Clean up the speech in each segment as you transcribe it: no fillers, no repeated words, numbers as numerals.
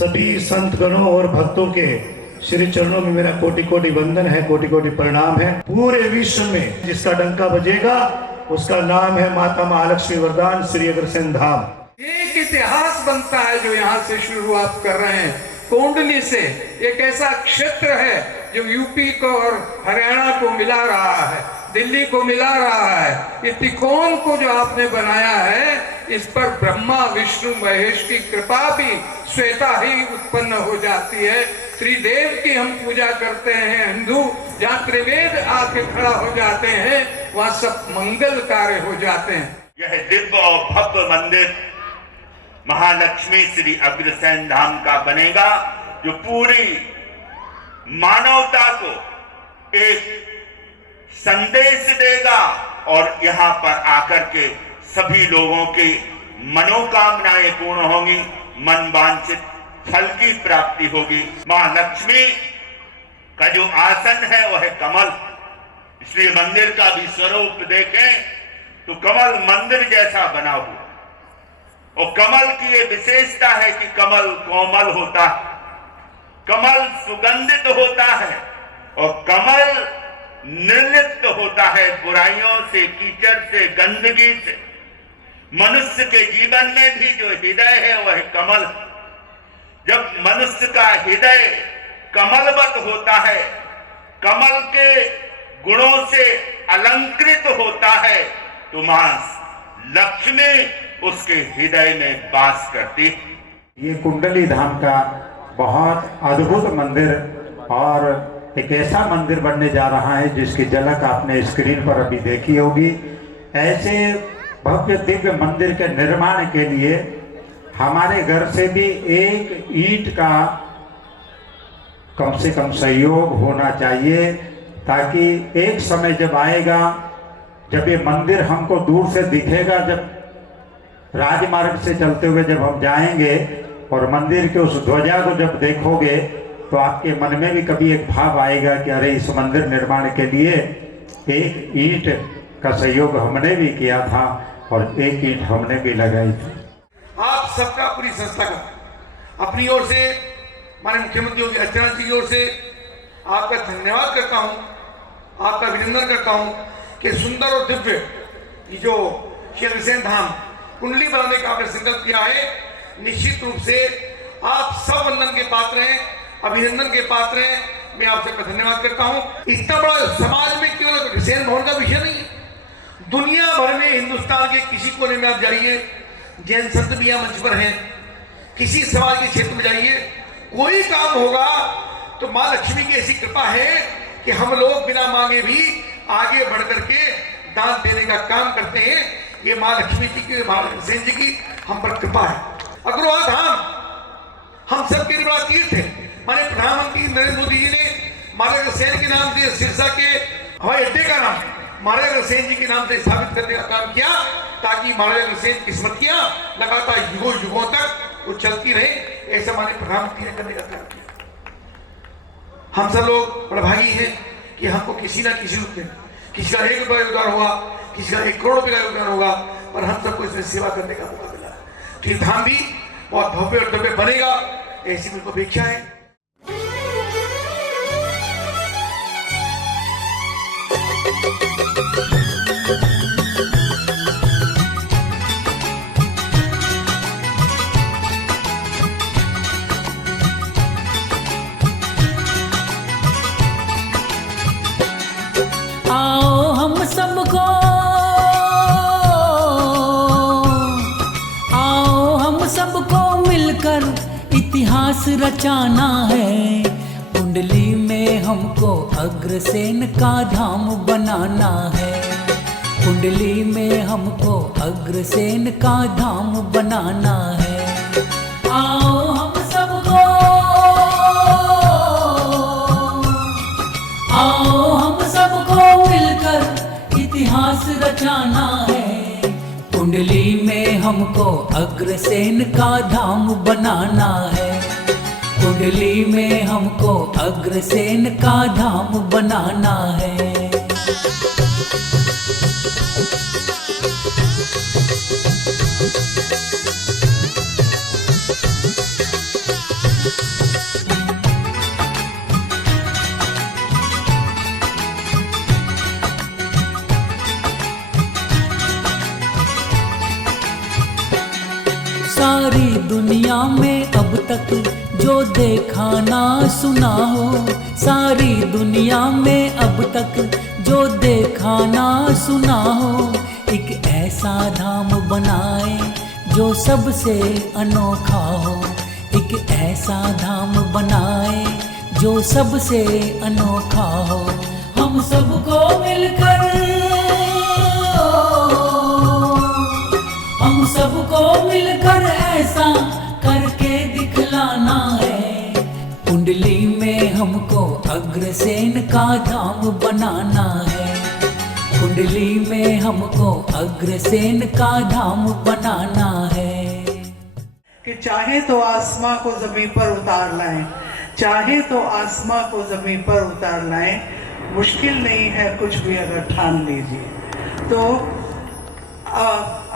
सभी संत गणों और भक्तों के श्री चरणों में मेरा कोटि कोटि वंदन है, कोटि कोटि प्रणाम है। पूरे विश्व में जिसका डंका बजेगा उसका नाम है माता महालक्ष्मी वरदान श्री अग्रसेन धाम। एक इतिहास बनता है जो यहाँ से शुरुआत कर रहे हैं। कोंडली से एक ऐसा क्षेत्र है जो यूपी को और हरियाणा को मिला रहा है, दिल्ली को मिला रहा है। इस तिकोन को जो आपने बनाया है, इस पर ब्रह्मा विष्णु महेश की कृपा भी श्वेता ही उत्पन्न हो जाती है। त्रिदेव की हम पूजा करते हैं हिंदू, जहाँ त्रिवेद आके खड़ा हो जाते हैं वहाँ सब मंगल कार्य हो जाते हैं। यह दिव्य और भव्य मंदिर महालक्ष्मी श्री अग्रसेन धाम का बनेगा, जो पूरी मानवता को एक संदेश देगा और यहाँ पर आकर के सभी लोगों की मनोकामनाएं पूर्ण होंगी, मन वांछित फल की प्राप्ति होगी। मां लक्ष्मी का जो आसन है वह है कमल, इसलिए मंदिर का भी स्वरूप देखें तो कमल मंदिर जैसा बना हुआ। और कमल की ये विशेषता है कि कमल कोमल होता है, कमल सुगंधित होता है और कमल निर्लिप्त होता है बुराइयों से, कीचड़ से, गंदगी से। मनुष्य के जीवन में भी जो हृदय है वह कमल। जब मनुष्य का हृदय कमलवत होता है, कमल के गुणों से अलंकृत होता है, तो मां लक्ष्मी उसके हृदय में वास करती है। ये कुंडली धाम का बहुत अद्भुत मंदिर और एक ऐसा मंदिर बनने जा रहा है जिसकी झलक आपने स्क्रीन पर अभी देखी होगी। ऐसे भव्य दिव्य मंदिर के निर्माण के लिए हमारे घर से भी एक ईंट का कम से कम सहयोग होना चाहिए, ताकि एक समय जब आएगा, जब ये मंदिर हमको दूर से दिखेगा, जब राजमार्ग से चलते हुए जब हम जाएंगे और मंदिर के उस ध्वजा को जब देखोगे तो आपके मन में भी कभी एक भाव आएगा कि अरे इस मंदिर निर्माण के लिए एक ईंट का सहयोग हमने भी किया था और एक ईंट हमने भी लगाई थी। आप सबका पूरी संस्था का अपनी ओर से, माननीय मुख्यमंत्री योगी आदित्यनाथ जी की ओर से आपका धन्यवाद करता हूँ, आपका अभिनंदन करता हूँ कि सुंदर और दिव्य ये जो श्री अग्रसेन धाम कुंडली बनाने का आपने संकल्प किया है। निश्चित रूप से आप सब वंदन के पात्र हैं, अभिनंदन के पात्र हैं। मैं आप सबका धन्यवाद करता हूँ। इतना बड़ा समाज में केवल अग्रसेन भवन का विषय नहीं है, दुनिया भर में हिंदुस्तान के किसी कोने में आप जाइए, जैन संत भी यहाँ मंच पर हैं, किसी समाज के क्षेत्र में जाइए, कोई काम होगा तो माँ लक्ष्मी की ऐसी कृपा है कि हम लोग बिना मांगे भी आगे बढ़ करके दान देने का काम करते हैं। ये माँ लक्ष्मी जी की, माँ अग्रसेन जी की हम पर कृपा है। अग्रवाल धाम हम सबके लिए बड़ा तीर्थ है। माननीय प्रधानमंत्री नरेंद्र मोदी जी ने महाराज अग्रसेन के नाम से सिरसा के हवाई अड्डे का नाम महाराज अग्रसेन जी के नाम से स्थापित करने का काम किया, ताकि महाराज अग्रसेन की स्मृतियां लगातार युगों युगों तक वो चलती रहे। ऐसा माननीय प्रधानमंत्री ने करने का काम किया। हम सब लोग बड़ा भागी हैं कि हमको किसी ना किसी रूप में, किसी का 1 रुपया योगदान होगा, किसी का 1 करोड़ रुपये का योगदान होगा, पर हम सबको इसमें सेवा करने का मौका मिला। तो धाम भी बहुत भव्य और दिव्य बनेगा, ऐसी मेरे को अपेक्षा है। आओ हम सबको, आओ हम सबको मिलकर इतिहास रचाना है। कुंडली में हमको अग्रसेन का धाम बनाना है। कुंडली में हमको अग्रसेन का धाम बनाना है। आओ हम सबको, आओ हम सबको मिलकर इतिहास रचाना है। कुंडली में हमको अग्रसेन का धाम बनाना है। कुंडली में हमको अग्रसेन का धाम बनाना है। सारी दुनिया में अब तक जो देखा ना सुना हो, सारी दुनिया में अब तक जो देखा ना सुना हो, एक ऐसा धाम बनाए जो सबसे अनोखा हो। एक ऐसा धाम बनाए जो सबसे अनोखा हो। हम सबको मिलकर, हम सबको मिलकर ऐसा करके दिखलाना है। कुंडली में हमको अग्रसेन का धाम बनाना है। कुंडली में हमको अग्रसेन का धाम बनाना है। कि चाहे तो आसमां को जमीन पर उतार लाएं, चाहे तो आसमां को जमीन पर उतार लाएं, मुश्किल नहीं है कुछ भी अगर ठान लीजिए। तो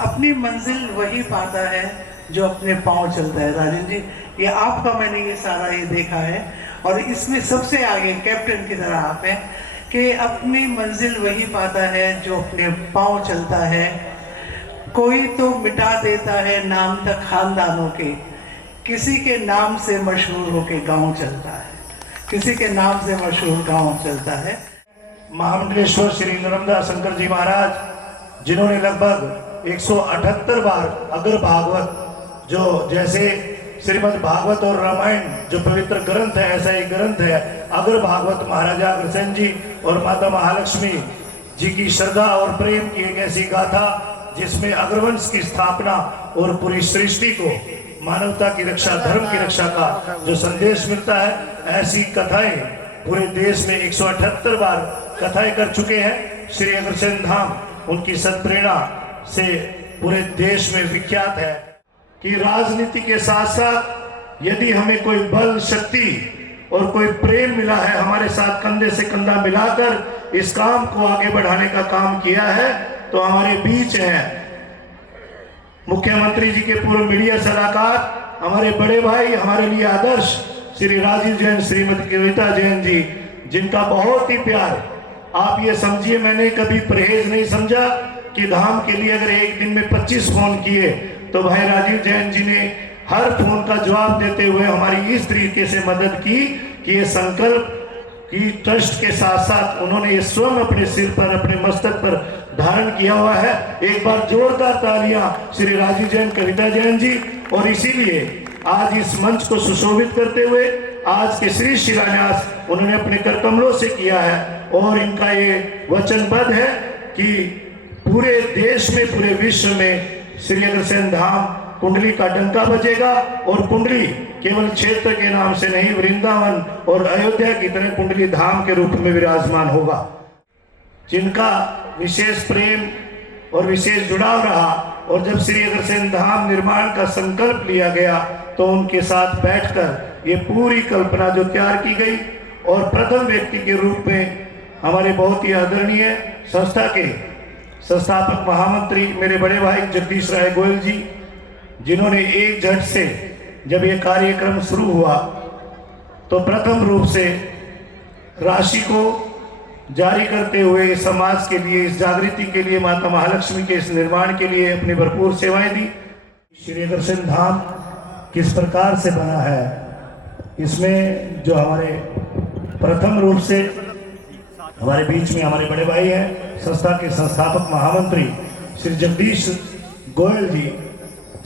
अपनी मंजिल वही पाता है जो अपने पांव चलता है। राजन जी, ये आपका मैंने ये सारा ये देखा है और इसमें सबसे आगे कैप्टन की तरह आप हैं कि अपनी मंजिल वही पाता है जो अपने पांव चलता है। कोई तो मिटा देता है नाम तक खानदानों के, किसी के नाम से मशहूर होके गांव चलता है, किसी के नाम से मशहूर गांव चलता है। महामंडलेश्वर श्री नर्मदा शंकर जी महाराज, जिन्होंने लगभग 178 बार अगर भागवत, जो जैसे श्रीमद् भागवत और रामायण जो पवित्र ग्रंथ है, ऐसा एक ग्रंथ है अगर भागवत, महाराजा अग्रसेन जी और माता महालक्ष्मी जी की श्रद्धा और प्रेम की एक ऐसी गाथा जिसमें अग्रवंश की स्थापना और पूरी सृष्टि को मानवता की रक्षा, धर्म की रक्षा का जो संदेश मिलता है, ऐसी कथाएं पूरे देश में 178 बार कथाएं कर चुके हैं। श्री अग्रसेन धाम उनकी सत्प्रेरणा से पूरे देश में विख्यात है कि राजनीति के साथ साथ यदि हमें कोई बल, शक्ति और कोई प्रेम मिला है, हमारे साथ कंधे से कंधा मिलाकर इस काम को आगे बढ़ाने का काम किया है, तो हमारे बीच हैं मुख्यमंत्री जी के पूर्व मीडिया सलाहकार, हमारे बड़े भाई, हमारे लिए आदर्श श्री राजीव जैन, श्रीमती कविता जैन जी, जिनका बहुत ही प्यार। आप ये समझिए, मैंने कभी परहेज नहीं समझा कि धाम के लिए अगर एक दिन में 25 फोन किए तो भाई राजीव जैन जी ने हर फोन का जवाब देते हुए हमारी इस तरीके से मदद की कि ये संकल्प की ट्रस्ट के साथ साथ उन्होंने ये स्वयं अपने सिर पर, अपने मस्तक पर धारण किया हुआ है। एक बार जोरदार तालियां श्री राजीव जैन, कविता जैन जी। और इसीलिए आज इस मंच को सुशोभित करते हुए आज के श्री शिलान्यास उन्होंने अपने कर कमलों से किया है और इनका ये वचनबद्ध है कि पूरे देश में, पूरे विश्व में श्री अग्रसेन धाम कुंडली का डंका बजेगा और कुंडली केवल क्षेत्र के नाम से नहीं, वृंदावन और अयोध्या की तरह कुंडली धाम के रूप में विराजमान होगा। जिनका विशेष प्रेम और विशेष जुड़ाव रहा और जब श्री अग्रसेन धाम निर्माण का संकल्प लिया गया तो उनके साथ बैठकर ये पूरी कल्पना जो तैयार की गई और प्रथम व्यक्ति के रूप में हमारे बहुत ही आदरणीय संस्था के संस्थापक महामंत्री मेरे बड़े भाई जगदीश राय गोयल जी, जिन्होंने एक झट से जब ये कार्यक्रम शुरू हुआ तो प्रथम रूप से राशि को जारी करते हुए समाज के लिए, इस जागृति के लिए, माता महालक्ष्मी के इस निर्माण के लिए अपनी भरपूर सेवाएं दी। श्री अग्रसेन धाम किस प्रकार से बना है, इसमें जो हमारे प्रथम रूप से हमारे बीच में हमारे बड़े भाई हैं, संस्था के संस्थापक महामंत्री श्री जगदीश गोयल जी,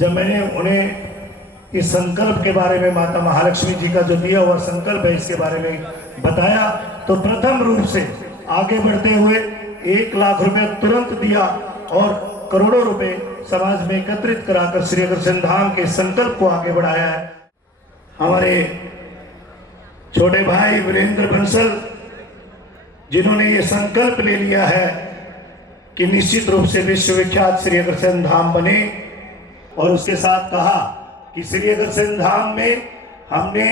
जब मैंने उन्हें इस संकल्प के बारे में, माता महालक्ष्मी जी का जो दिया हुआ संकल्प है इसके बारे में बताया। तो प्रथम रूप से आगे बढ़ते हुए 1 लाख रुपए तुरंत दिया और करोड़ों रुपए समाज में एकत्रित कराकर श्री अग्रसेन धाम के संकल्प को आगे बढ़ाया है। हमारे छोटे भाई वीरेंद्र बंसल, जिन्होंने ये संकल्प ले लिया है कि निश्चित रूप से विश्वविख्यात श्री अग्रसेन धाम बने, और उसके साथ कहा कि श्री अग्रसेन धाम में हमने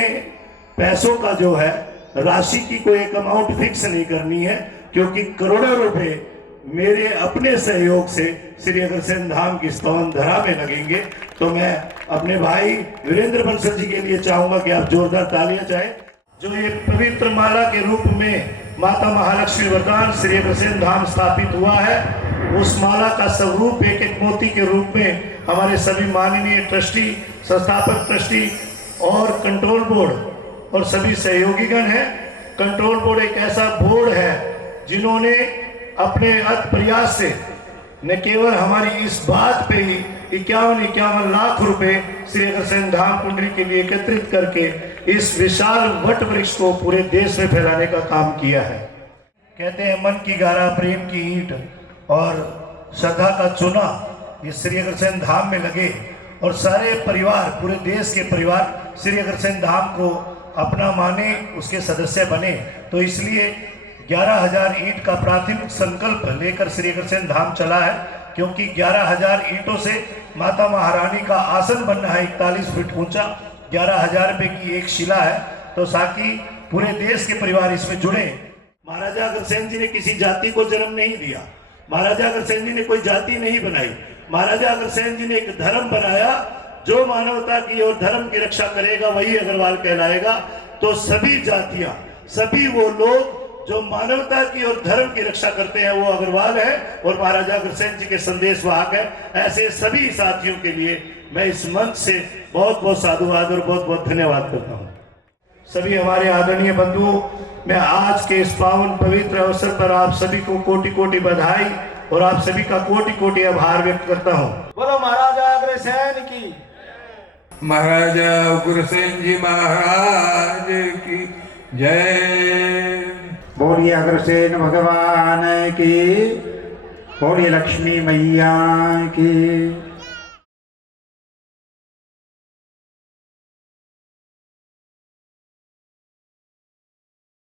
पैसों का जो है राशि की कोई एक अमाउंट फिक्स नहीं करनी है, क्योंकि करोड़ों रुपए मेरे अपने सहयोग से श्री अग्रसेन धाम की स्तवन धरा में लगेंगे। तो मैं अपने भाई वीरेंद्र बंसल जी के लिए चाहूंगा कि आप जोरदार तालियां चाहें। जो ये पवित्र माला के रूप में माता महालक्ष्मी वरदान श्री अग्रसेन धाम स्थापित हुआ है, उस माला का स्वरूप एक एक मोती के रूप में हमारे सभी माननीय ट्रस्टी, संस्थापक ट्रस्टी और कंट्रोल बोर्ड और सभी सहयोगीगण हैं। कंट्रोल बोर्ड एक ऐसा बोर्ड है जिन्होंने अपने अथ प्रयास से न केवल हमारी इस बात पे ही 51 लाख रुपए श्री अग्रसेन धाम कुंडली के लिए एकत्रित करके इस विशाल वट वृक्ष को पूरे देश में फैलाने का काम किया है। कहते हैं मन की गारा, प्रेम की ईंट और श्रद्धा का चूना ये श्री अग्रसेन धाम में लगे और सारे परिवार, पूरे देश के परिवार श्री अग्रसेन धाम को अपना माने, उसके सदस्य बने। तो इसलिए 11,000 ईंट का प्राथमिक संकल्प लेकर श्री अग्रसेन धाम चला है, क्योंकि 11,000 ईंटों से माता महारानी का आसन बनना है 41 फीट ऊंचा, 11,000 रुपये की एक शिला है। तो ताकि पूरे देश के परिवार इसमें जुड़े। महाराजा अग्रसेन जी ने किसी जाति को जन्म नहीं दिया, महाराजा अग्रसेन जी ने कोई जाति नहीं बनाई, महाराजा अग्रसेन जी ने एक धर्म बनाया। जो मानवता की और धर्म की रक्षा करेगा वही अग्रवाल कहलाएगा। तो सभी जातियां, सभी वो लोग जो मानवता की और धर्म की रक्षा करते हैं वो अग्रवाल है और महाराजा अग्रसेन जी के संदेश वाहक है। ऐसे सभी साथियों के लिए मैं इस मंच से बहुत बहुत साधुवाद और बहुत बहुत धन्यवाद करता हूँ। सभी हमारे आदरणीय बंधुओं, मैं आज के इस पावन पवित्र अवसर पर आप सभी को कोटि कोटि बधाई और आप सभी का कोटि कोटि आभार व्यक्त करता हूँ। बोलो महाराजा अग्रसेन की, महाराजा अग्रसेन जी महाराज की जय। बोलिए अग्रसेन भगवान की, बोलिए लक्ष्मी मैया की।